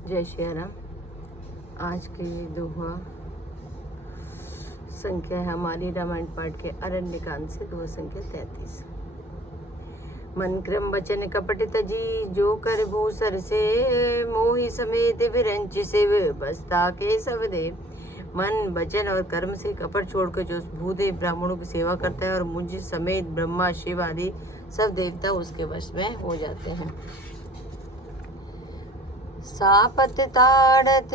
जय श्री राम। आज की दोहा संख्या है हमारी रामायण पाठ के अरण्यकांड से दोहा संख्या 33। मन क्रम वचन कपट तजी जो कर भूसर से मोहि समेत विरंच से बस्ता के सब दे। मन वचन और कर्म से कपट छोड़कर जो भूदेव ब्राह्मणों की सेवा करता है और मुझ समेत ब्रह्मा शिव आदि सब देवता उसके वश में हो जाते हैं। सापत ताड़त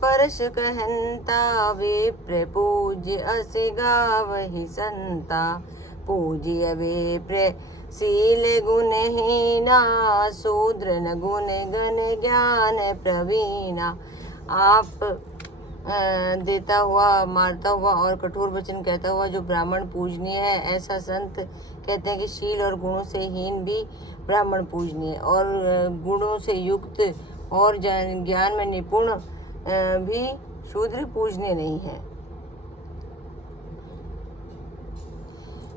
परश कहंता विप्र पूज्य असि गावहि संता। पूज्य विप्र शील गुणहीना शूद्र न गुण गण ज्ञान प्रवीणा। आप देता हुआ मारता हुआ और कठोर वचन कहता हुआ जो ब्राह्मण पूजनीय है, ऐसा संत कहते हैं कि शील और गुणों से हीन भी ब्राह्मण पूजनीय और गुणों से युक्त और ज्ञान में निपुण भी शूद्र पूजनीय नहीं है।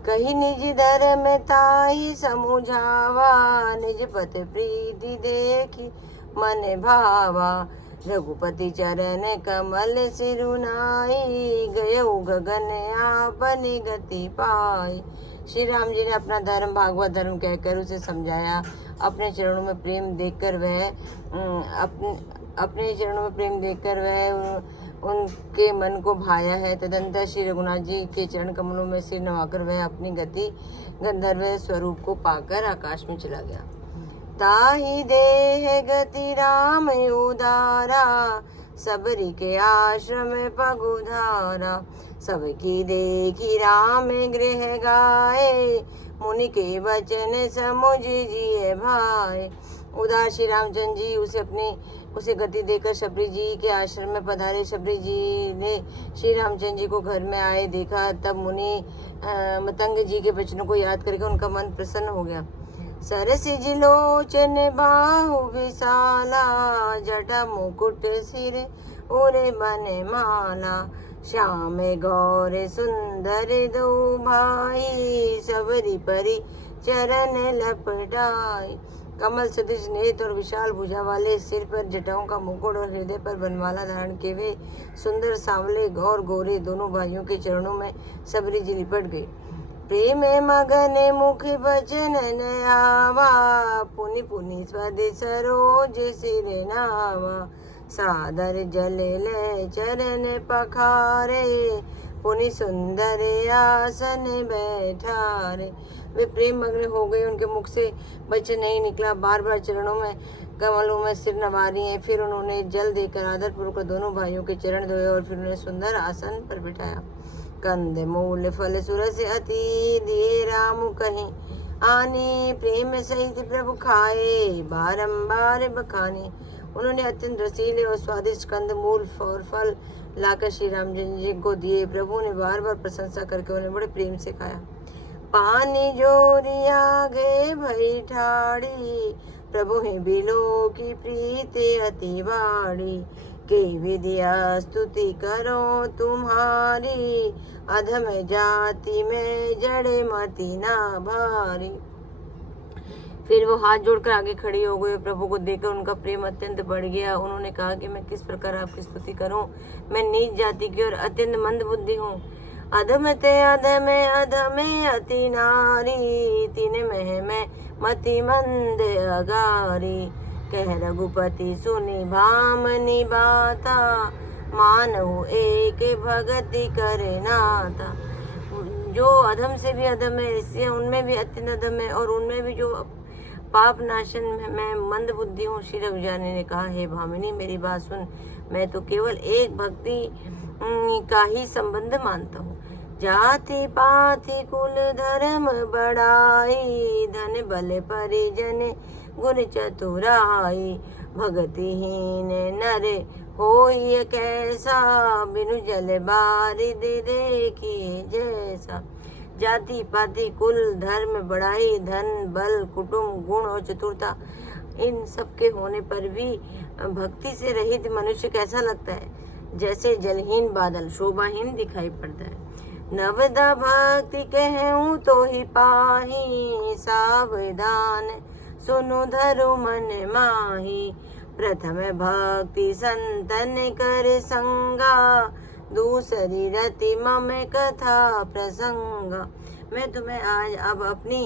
कही निज धर्म ताहि समुझावा निज पत प्रीति देखी मन भावा। रघुपति चरण कमल सिरुनाई गयो गगन आपन गति पाई। श्री राम जी ने अपना धर्म भागवत धर्म कहकर उसे समझाया। अपने चरणों में प्रेम देखकर वह उनके मन को भाया है। तदंतर श्री रघुनाथ जी के चरण कमलों में सिर नवाकर वह अपनी गति गंधर्व स्वरूप को पाकर आकाश में चला गया। ताहि देह गति राम उदारा सबरी के आश्रम पगुधारा। सबकी देखी राम गृह गाए मुनि के वचन समुझ जिए भाई। उदार श्री रामचंद्र जी उसे गति देकर शबरी जी के आश्रम में पधारे। शबरी जी ने श्री रामचंद्र जी को घर में आए देखा। तब मुनि मतंग जी के वचनों को याद करके उनका मन प्रसन्न हो गया। सरसिज लोचन बाहु विशाला जटा मुकुट सिर उरे बन माला। श्याम गौर सुंदर दो भाई सबरी परी चरण लपटाई। कमल सदृश नेत्र और विशाल भुजा वाले सिर पर जटाओं का मुकुट और हृदय पर बनमाला धारण किए वे सुंदर सांवले और गोरे दोनों भाइयों के चरणों में सबरी जी लिपट गए। प्रेम मगन मुख बचन नयावा पुनि पुनि स्वदेश सरोज सिर नावा। सादर जल ले चरण पखारे पुनि सुंदर आसन बैठारे। वे प्रेम मग्न हो गए, उनके मुख से वचन नहीं निकला। बार बार चरणों में कमलों में सिर नवा रही है। फिर उन्होंने जल देकर आदर पूर्वक दोनों भाइयों के चरण धोए और फिर उन्हें सुंदर आसन पर बिठाया। कंद मूल फल सुरस अति दिए राम कहीं आने प्रेम सहित प्रभु खाए बारंबार बखाने। उन्होंने अत्यंत रसीले और स्वादिष्ट कंद मूल और फल लाकर श्री रामचंद्र जी को दिए। प्रभु ने बार बार प्रशंसा करके उन्हें बड़े प्रेम से खाया। पानी जोरिया गे भई ठाड़ी प्रभु ही बिलो की प्रीति अति बाड़ी। के विद्या स्तुति करो तुम्हारी अधम जाति में जड़े मति ना भारी। फिर वो हाथ जोड़कर आगे खड़ी हो गई। प्रभु को देखकर उनका प्रेम अत्यंत बढ़ गया। उन्होंने कहा कि मैं किस प्रकार आपकी स्तुति करूं। मैं नीच जाति की और अत्यंत मंद बुद्धि हूँ। अधम ते अधमे अधमे अति नारी तीन में मति मंद अगारी। कह रघुपति सुनि भामनी बाता मानव एक भगति करे नाता। जो अधम से भी अधम है, इससे उनमें भी अत्यंत अधम है और उनमें भी जो पाप नाशन में मंद बुद्धि हूँ। श्री रघुजानी ने कहा, हे भामिनी मेरी बात सुन, मैं तो केवल एक भक्ति का ही संबंध मानता हूँ। जाति पाति कुल धर्म बढ़ाई धन बल परिजन गुण चतुराई। भगतिहीन नर होई कैसा बिनु जल बारिद देखी जैसा। जाति पाति कुल धर्म बढ़ाई धन बल कुटुंब गुण और चतुरता, इन सब के होने पर भी भक्ति से रहित मनुष्य कैसा लगता है? जैसे जलहीन बादल शोभाहीन दिखाई पड़ता है। नवदा भक्ति कहूँ तो ही पाही सावधान सुनु धरु मन माही। प्रथम भक्ति संतन कर संगा, दूसरी रति मम कथा प्रसंगा। मैं तुम्हें आज अब अपनी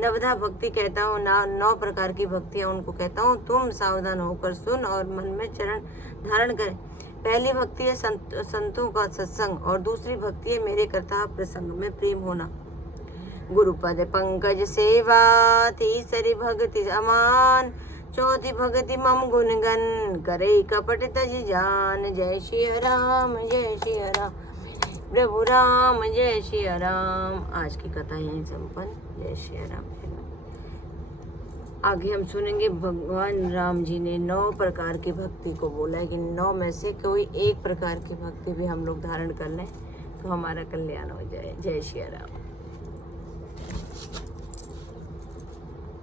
नवधा भक्ति कहता हूँ, 9 प्रकार की भक्तियाँ उनको कहता हूँ। तुम सावधान होकर सुन और मन में चरण धारण करें। पहली भक्ति है संतों का सत्संग, और दूसरी भक्ति है मेरे कथा प्रसंग में प्रेम होना। गुरुपद पंकज सेवा, तीसरी भक्ति अमान, चौथी भक्ति मम गुणगन, करे कपट तज जान। जय श्री राम जय श्री राम, प्रभु राम जय श्री राम। आज की कथा यहीं संपन्न। जय श्री राम। आगे हम सुनेंगे भगवान राम जी ने 9 प्रकार की भक्ति को बोला है कि 9 में से कोई एक प्रकार की भक्ति भी हम लोग धारण कर लें तो हमारा कल्याण हो जाए। जय श्री राम।